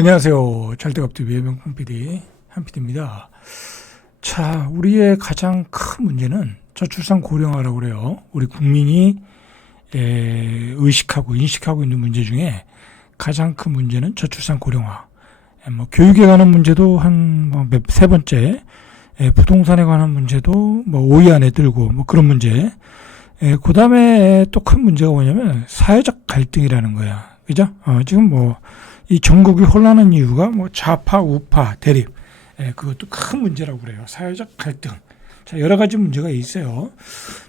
안녕하세요. 잘돼갑TV의 명품 PD 한PD입니다. 자, 우리의 가장 큰 문제는 저출산 고령화라고 그래요. 우리 국민이 의식하고 인식하고 있는 문제 중에 가장 큰 문제는 저출산 고령화. 교육에 관한 문제도 세 번째, 부동산에 관한 문제도 5위 안에 들고 그런 문제. 그 다음에 또 큰 문제가 뭐냐면 사회적 갈등이라는 거야. 그죠? 지금 이 전국이 혼란한 이유가 좌파, 우파, 대립. 그것도 큰 문제라고 그래요. 사회적 갈등. 자, 여러 가지 문제가 있어요.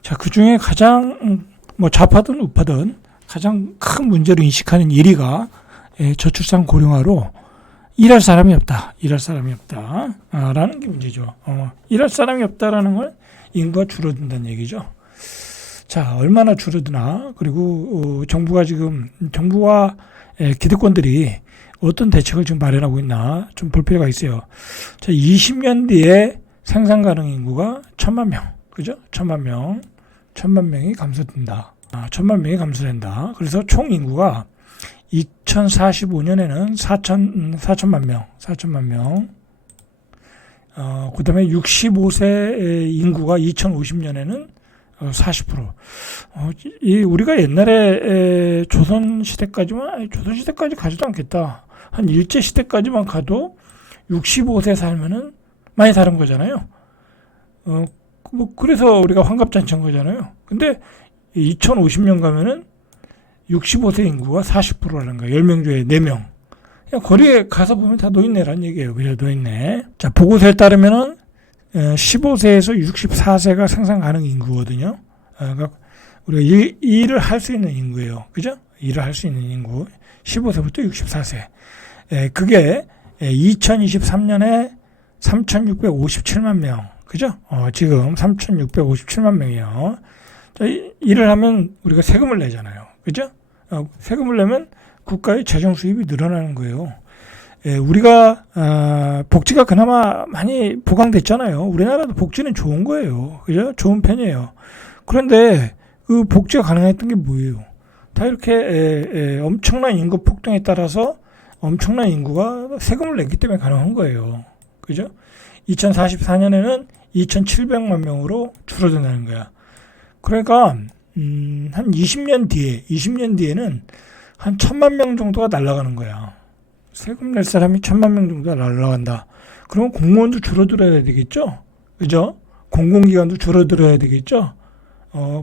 자, 그 중에 가장, 좌파든 우파든 가장 큰 문제로 인식하는 1위가 저출산 고령화로 일할 사람이 없다. 라는 게 문제죠. 일할 사람이 없다라는 건 인구가 줄어든다는 얘기죠. 자, 얼마나 줄어드나. 그리고, 정부와 기득권들이 어떤 대책을 지금 마련하고 있나 좀 볼 필요가 있어요. 자, 20년 뒤에 생산 가능 인구가 1,000만 명. 그죠? 1,000만 명이 감소된다. 1,000만 명이 감소된다. 그래서 총 인구가 2045년에는 4천만 명. 그 다음에 65세 인구가 2050년에는 40%. 우리가 옛날에 조선시대까지 가지도 않겠다. 한 일제시대까지만 가도 65세 살면은 많이 사는 거잖아요. 그래서 우리가 환갑잔치 한 거잖아요. 근데 2050년 가면은 65세 인구가 40%라는 거예요. 10명 중에 4명. 그냥 거리에 가서 보면 다 노인네란 얘기예요. 그죠? 노인네. 자, 보고서에 따르면은 15세에서 64세가 생산 가능 인구거든요. 그러니까 우리가 일을 할 수 있는 인구예요. 그죠? 일을 할 수 있는 인구. 15세부터 64세. 그게 2023년에 3,657만 명. 그죠? 지금 3,657만 명이에요. 자, 일을 하면 우리가 세금을 내잖아요. 그죠? 세금을 내면 국가의 재정 수입이 늘어나는 거예요. 우리가 복지가 그나마 많이 보강됐잖아요. 우리나라도 복지는 좋은 거예요. 그죠? 좋은 편이에요. 그런데 그 복지가 가능했던 게 뭐예요? 다 이렇게 엄청난 인구 폭등에 따라서 엄청난 인구가 세금을 냈기 때문에 가능한 거예요. 그죠? 2044년에는 2,700만 명으로 줄어든다는 거야. 그러니까 한 20년 뒤에는 한 1,000만 명 정도가 날아가는 거야. 세금 낼 사람이 1,000만 명 정도가 날아간다. 그러면 공무원도 줄어들어야 되겠죠? 그죠? 공공기관도 줄어들어야 되겠죠?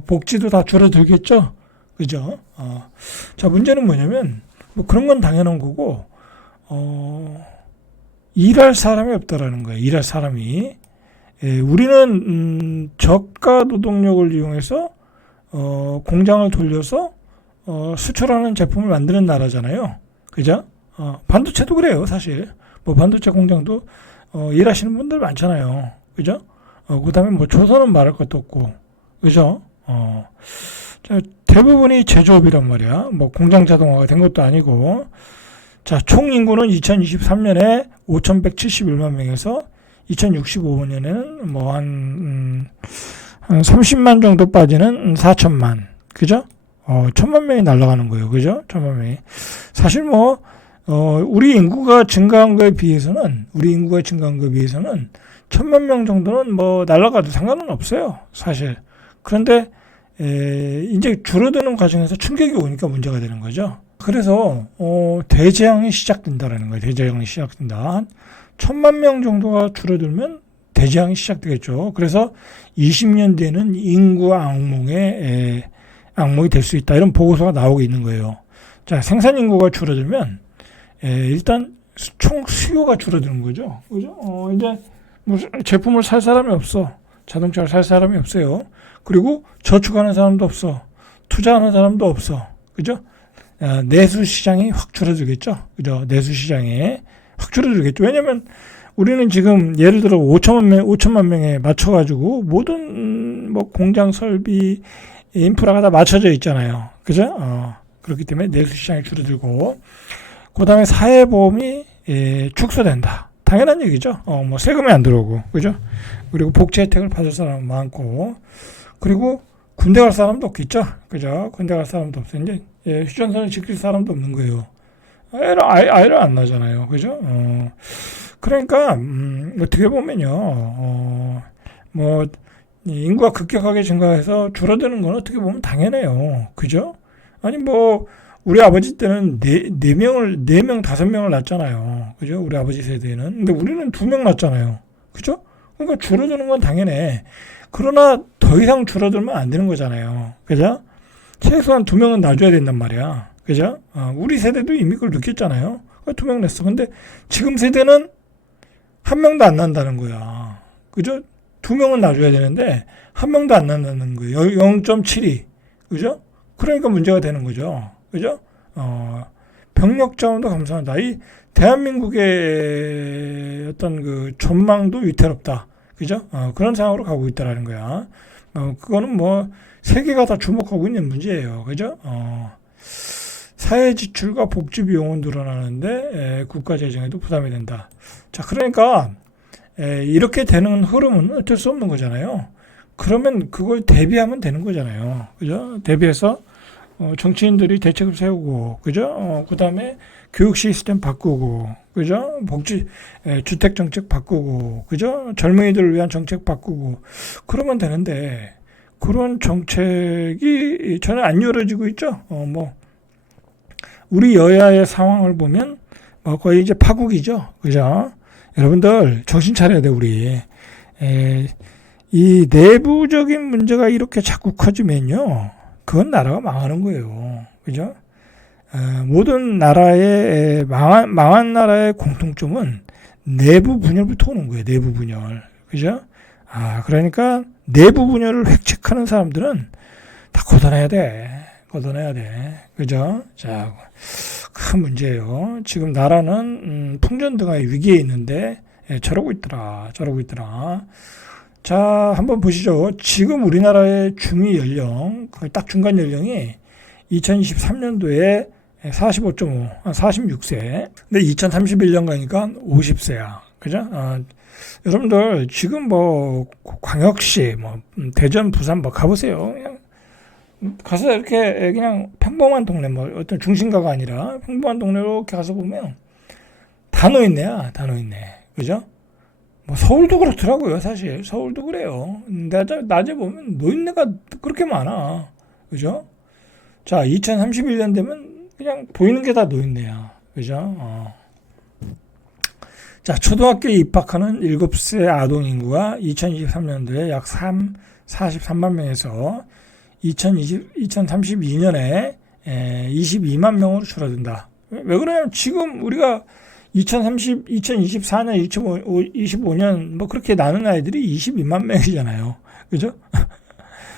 복지도 다 줄어들겠죠? 그죠? 자, 문제는 뭐냐면, 그런 건 당연한 거고, 일할 사람이 없다라는 거예요. 일할 사람이. 우리는, 저가 노동력을 이용해서, 공장을 돌려서, 수출하는 제품을 만드는 나라잖아요. 그죠? 반도체도 그래요, 사실. 반도체 공장도, 일하시는 분들 많잖아요. 그죠? 그 다음에 조선은 말할 것도 없고. 그죠? 자, 대부분이 제조업이란 말이야. 공장 자동화가 된 것도 아니고. 자, 총 인구는 2023년에 5,171만 명에서 2065년에는 한 30만 정도 빠지는 4천만. 그죠? 1,000만 명이 날아가는 거예요. 그죠? 1,000만 명이. 사실 우리 인구가 증가한 거에 비해서는 1,000만 명 정도는 날아가도 상관은 없어요. 사실. 그런데 이제 줄어드는 과정에서 충격이 오니까 문제가 되는 거죠. 그래서 대재앙이 시작된다라는 거예요. 대재앙이 시작된다. 한 1,000만 명 정도가 줄어들면 대재앙이 시작되겠죠. 그래서 20년 뒤에는 인구 악몽이 될 수 있다. 이런 보고서가 나오고 있는 거예요. 자, 생산 인구가 줄어들면 일단 총 수요가 줄어드는 거죠. 그죠? 이제 제품을 살 사람이 없어. 자동차를 살 사람이 없어요. 그리고 저축하는 사람도 없어. 투자하는 사람도 없어. 그죠? 내수 시장이 확 줄어들겠죠. 그죠? 내수 시장이 확 줄어들겠죠. 왜냐면 우리는 지금 예를 들어 5천만 명에 맞춰가지고 모든 공장 설비, 인프라가 다 맞춰져 있잖아요. 그죠? 그렇기 때문에 내수 시장이 줄어들고, 그 다음에 사회보험이 축소된다. 당연한 얘기죠. 세금이 안 들어오고, 그죠? 그리고 복지 혜택을 받을 사람은 많고, 그리고 군대 갈 사람도 없겠죠. 그죠? 군대 갈 사람도 없어. 이제 휴전선을 지킬 사람도 없는 거예요. 아이를 안 낳잖아요. 그죠? 그러니까, 어떻게 보면요, 뭐, 이 인구가 급격하게 증가해서 줄어드는 건 어떻게 보면 당연해요. 그죠? 아니, 뭐, 우리 아버지 때는 네 명, 다섯 명을 낳잖아요. 그죠? 우리 아버지 세대는. 근데 우리는 두 명 낳잖아요. 그죠? 그러니까 줄어드는 건 당연해. 그러나 더 이상 줄어들면 안 되는 거잖아요. 그죠? 최소한 두 명은 낳아줘야 된단 말이야. 그죠? 우리 세대도 이미 그걸 느꼈잖아요. 두 명 냈어. 근데 지금 세대는 한 명도 안 난다는 거야. 그죠? 두 명은 놔줘야 되는데 한 명도 안 난다는 거예요. 0.72. 그죠? 그러니까 문제가 되는 거죠. 그죠? 병력 자원도 감소한다. 이 대한민국의 어떤 그 전망도 위태롭다. 그죠? 그런 상황으로 가고 있다라는 거야. 그거는 뭐 세계가 다 주목하고 있는 문제예요. 그죠? 사회 지출과 복지 비용은 늘어나는데 국가 재정에도 부담이 된다. 자, 그러니까 이렇게 되는 흐름은 어쩔 수 없는 거잖아요. 그러면 그걸 대비하면 되는 거잖아요. 그죠? 대비해서 정치인들이 대책을 세우고, 그죠? 그 다음에 교육 시스템 바꾸고, 그죠? 주택 정책 바꾸고, 그죠? 젊은이들을 위한 정책 바꾸고, 그러면 되는데, 그런 정책이 전혀 안 이루어지고 있죠? 우리 여야의 상황을 보면, 거의 이제 파국이죠. 그죠? 여러분들, 정신 차려야 돼, 우리. 이 내부적인 문제가 이렇게 자꾸 커지면요. 그건 나라가 망하는 거예요. 그죠? 모든 나라의, 망한 나라의 공통점은 내부 분열부터 오는 거예요. 내부 분열. 그죠? 그러니까 내부 분열을 획책하는 사람들은 다 걷어내야 돼. 걷어내야 돼. 그죠? 자, 큰 문제예요. 지금 나라는 풍전등화의 위기에 있는데 저러고 있더라. 자, 한번 보시죠. 지금 우리나라의 중위 연령, 딱 중간 연령이 2023년도에 45.5, 46세. 근데 2031년 가니까 50세야. 그죠? 여러분들, 지금 광역시, 대전, 부산 가보세요. 그냥 가서 이렇게 그냥 평범한 동네, 어떤 중심가가 아니라 평범한 동네로 이렇게 가서 보면 다 노인네야, 다 노인네. 그죠? 서울도 그렇더라고요, 사실. 서울도 그래요. 낮에 보면 노인네가 그렇게 많아. 그죠? 자, 2031년 되면 그냥 보이는 게 다 노인네야. 그죠? 자, 초등학교에 입학하는 7세 아동 인구가 2023년도에 약 43만 명에서 2032년에 22만 명으로 줄어든다. 왜 그러냐면 지금 우리가 2024년, 25년 그렇게 나는 아이들이 22만 명이잖아요. 그죠?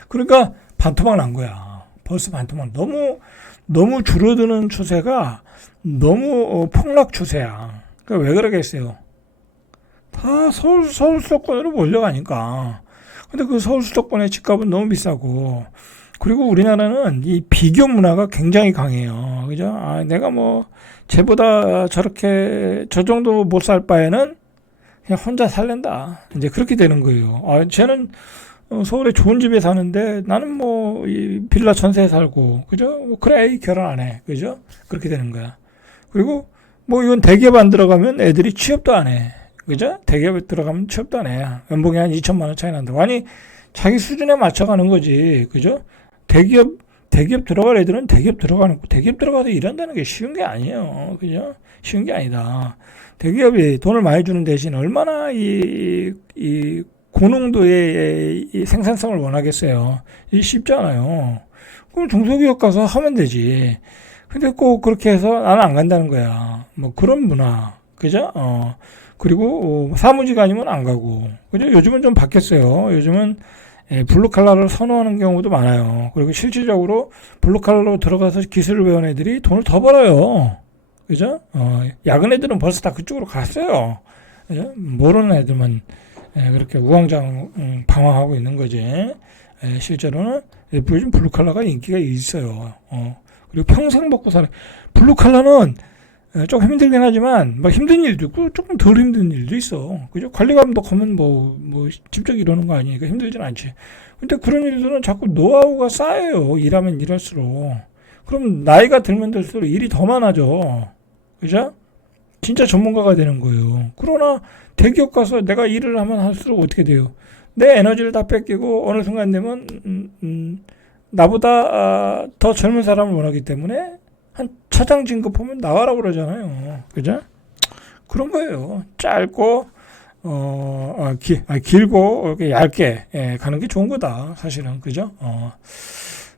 그러니까 반토막 난 거야. 벌써 반토막. 너무 줄어드는 추세가 너무 폭락 추세야. 그러니까 왜 그러겠어요? 다 서울 수도권으로 몰려가니까. 근데 그 서울 수도권의 집값은 너무 비싸고, 그리고 우리나라는 이 비교 문화가 굉장히 강해요. 그죠? 내가 쟤보다 저 정도 못 살 바에는 그냥 혼자 살랜다. 이제 그렇게 되는 거예요. 쟤는 서울에 좋은 집에 사는데 나는 이 빌라 전세에 살고, 그죠? 그래, 결혼 안 해. 그죠? 그렇게 되는 거야. 그리고 이건 대기업 안 들어가면 애들이 취업도 안 해. 그죠? 대기업에 들어가면 취업도 안 해. 연봉이 한 2천만 원 차이 난다. 아니, 자기 수준에 맞춰가는 거지. 그죠? 대기업 들어갈 애들은 대기업 들어가서 일한다는 게 쉬운 게 아니에요. 그죠? 쉬운 게 아니다. 대기업이 돈을 많이 주는 대신 얼마나 이 고농도의 이 생산성을 원하겠어요. 이 쉽지 않아요. 그럼 중소기업 가서 하면 되지. 근데 꼭 그렇게 해서 나는 안 간다는 거야. 그런 문화. 그죠? 그리고 사무직 아니면 안 가고. 그죠? 요즘은 좀 바뀌었어요. 요즘은 블루칼라를 선호하는 경우도 많아요. 그리고 실질적으로 블루칼라로 들어가서 기술을 배운 애들이 돈을 더 벌어요. 그죠? 야근 애들은 벌써 다 그쪽으로 갔어요. 그죠? 모르는 애들만 그렇게 우왕좌왕 방황하고 있는 거지. 실제로는 요즘 블루칼라가 인기가 있어요. 그리고 평생 먹고 사는 블루칼라는 조금 힘들긴 하지만 힘든 일도 있고 조금 덜 힘든 일도 있어. 그죠? 관리 감독하면 직접 이러는 거 아니니까 힘들진 않지. 근데 그런 일들은 자꾸 노하우가 쌓여요. 일하면 일할수록. 그럼 나이가 들면 들수록 일이 더 많아져. 그죠? 진짜 전문가가 되는 거예요. 그러나 대기업 가서 내가 일을 하면 할수록 어떻게 돼요? 내 에너지를 다 뺏기고 어느 순간 되면 나보다 더 젊은 사람을 원하기 때문에 한 차장 진급하면 나가라고 그러잖아요. 그죠? 그런 거예요. 짧고 길고 이렇게 얇게 가는 게 좋은 거다. 사실은 그죠?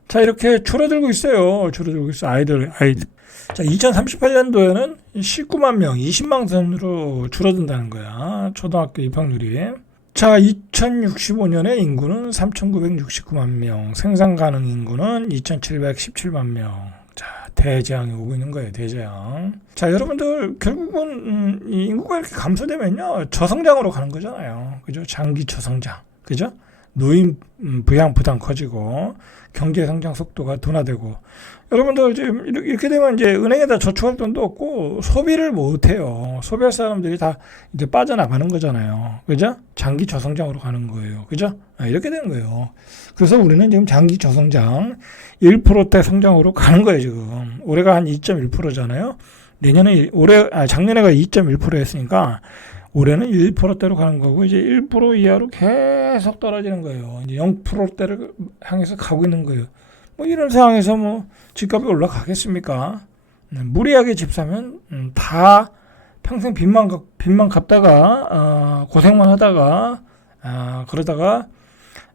자 이렇게 줄어들고 있어요. 줄어들고 있어 아이들. 자 2038년도에는 19만 명, 20만 선으로 줄어든다는 거야. 초등학교 입학률이. 자 2065년에 인구는 3,969만 명, 생산 가능 인구는 2,717만 명. 자 대재앙이 오고 있는 거예요. 대재앙. 자 여러분들 결국은 이 인구가 이렇게 감소되면요 저성장으로 가는 거잖아요. 그죠? 장기 저성장. 그죠? 노인 부양 부담 커지고 경제 성장 속도가 둔화되고 여러분들 지금 이렇게 되면 이제 은행에다 저축할 돈도 없고 소비를 못 해요. 소비할 사람들이 다 이제 빠져나가는 거잖아요. 그죠? 장기 저성장으로 가는 거예요. 그죠? 이렇게 되는 거예요. 그래서 우리는 지금 장기 저성장 1%대 성장으로 가는 거예요, 지금. 올해가 한 2.1%잖아요. 작년에가 2.1%였으니까 올해는 1%대로 가는 거고 이제 1% 이하로 계속 떨어지는 거예요. 이제 0%대를 향해서 가고 있는 거예요. 뭐 이런 상황에서 뭐 집값이 올라가겠습니까? 무리하게 집 사면 다 평생 빚만 갚다가 고생만 하다가 그러다가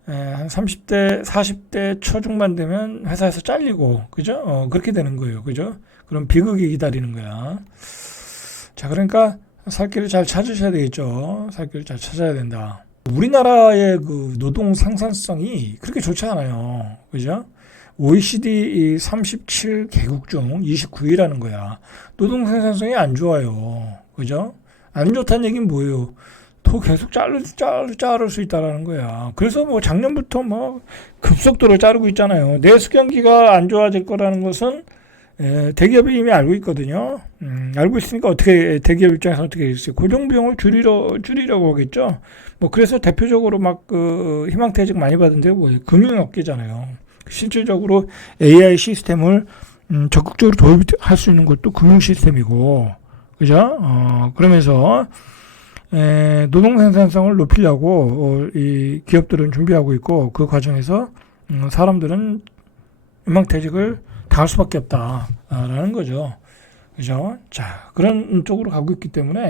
한 30대 40대 초중반 되면 회사에서 잘리고 그죠? 그렇게 되는 거예요. 그죠? 그럼 비극이 기다리는 거야. 자 그러니까 살 길을 잘 찾으셔야 되겠죠. 살 길을 잘 찾아야 된다. 우리나라의 그 노동 생산성이 그렇게 좋지 않아요. 그죠? OECD 37개국 중 29위라는 거야. 노동 생산성이 안 좋아요. 그죠? 안 좋다는 얘기는 뭐예요? 더 계속 자를 수 있다라는 거야. 그래서 뭐 작년부터 뭐 급속도로 자르고 있잖아요. 내수 경기가 안 좋아질 거라는 것은 대기업이 이미 알고 있거든요. 알고 있으니까 어떻게 대기업 입장에서 어떻게 했어요? 고용 비용을 줄이려고 하겠죠. 뭐 그래서 대표적으로 막 그 희망퇴직 많이 받은 데가 뭐예요? 금융업계잖아요. 실질적으로 AI 시스템을 적극적으로 도입할 수 있는 것도 금융 시스템이고, 그죠? 그러면서 노동 생산성을 높이려고 이 기업들은 준비하고 있고 그 과정에서 사람들은 희망퇴직을 당할 수밖에 없다라는 거죠. 그죠? 자, 그런 쪽으로 가고 있기 때문에